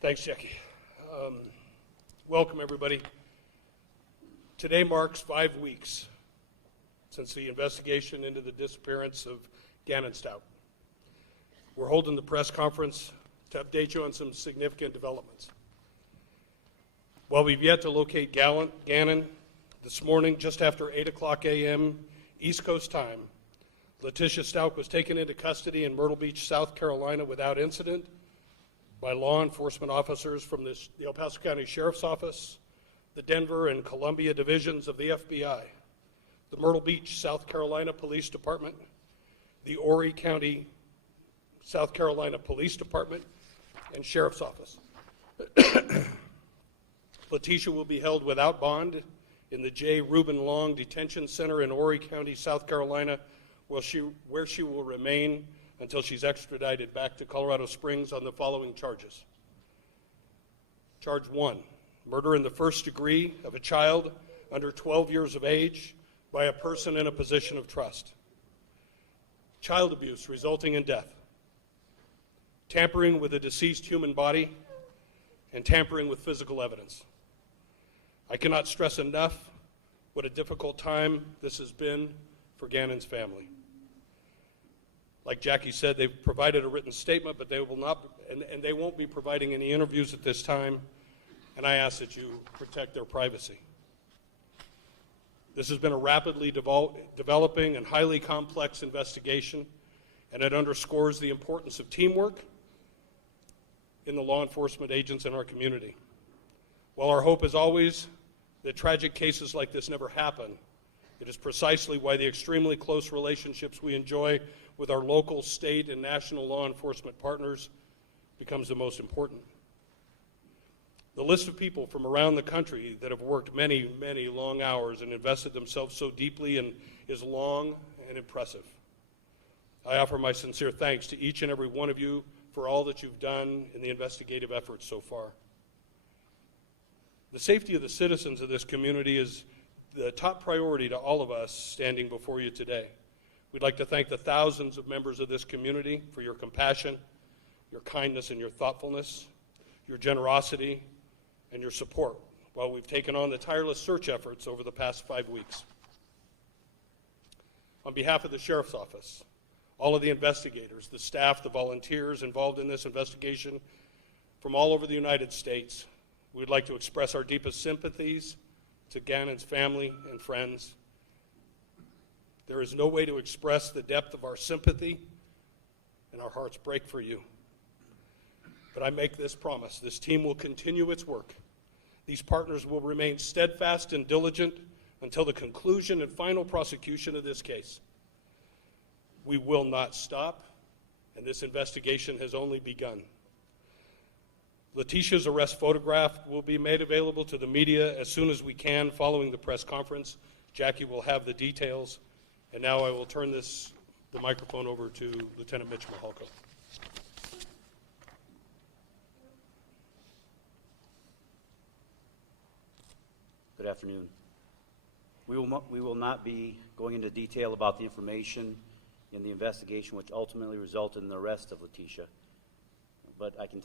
Thanks, Jackie. Welcome, everybody. Today marks 5 weeks since the investigation into the disappearance of Gannon Stauch. We're holding the press conference to update you on some significant developments. While we've yet to locate Gannon, this morning, just after 8 o'clock a.m. East Coast time, Letitia Stauch was taken into custody in Myrtle Beach, South Carolina without incident by law enforcement officers from the El Paso County Sheriff's Office, the Denver and Columbia divisions of the FBI, the Myrtle Beach, South Carolina Police Department, the Horry County, South Carolina Police Department, and Sheriff's Office. Letitia will be held without bond in the J. Reuben Long Detention Center in Horry County, South Carolina, where she will remain until she's extradited back to Colorado Springs on the following charges. Charge 1, murder in the first degree of a child under 12 years of age by a person in a position of trust. Child abuse resulting in death. Tampering with a deceased human body, and tampering with physical evidence. I cannot stress enough what a difficult time this has been for Gannon's family. Like Jackie said, they've provided a written statement, but they will not, and they won't be providing any interviews at this time, and I ask that you protect their privacy. This has been a rapidly developing and highly complex investigation, and it underscores the importance of teamwork in the law enforcement agents in our community. While our hope is always that tragic cases like this never happen, it is precisely why the extremely close relationships we enjoy with our local, state, and national law enforcement partners becomes the most important. The list of people from around the country that have worked many, many long hours and invested themselves so deeply is long and impressive. I offer my sincere thanks to each and every one of you for all that you've done in the investigative efforts so far. The safety of the citizens of this community is the top priority to all of us standing before you today. We'd like to thank the thousands of members of this community for your compassion, your kindness, and your thoughtfulness, your generosity, and your support while we've taken on the tireless search efforts over the past 5 weeks. On behalf of the Sheriff's Office, all of the investigators, the staff, the volunteers involved in this investigation from all over the United States, we'd like to express our deepest sympathies to Gannon's family and friends. There is no way to express the depth of our sympathy, and our hearts break for you. But I make this promise: this team will continue its work. These partners will remain steadfast and diligent until the conclusion and final prosecution of this case. We will not stop, and this investigation has only begun. Letitia's arrest photograph will be made available to the media as soon as we can following the press conference. Jackie will have the details. And now I will turn the microphone over to Lieutenant Mitch Mahalko. Good afternoon. We will not be going into detail about the information in the investigation which ultimately resulted in the arrest of Letitia, but I can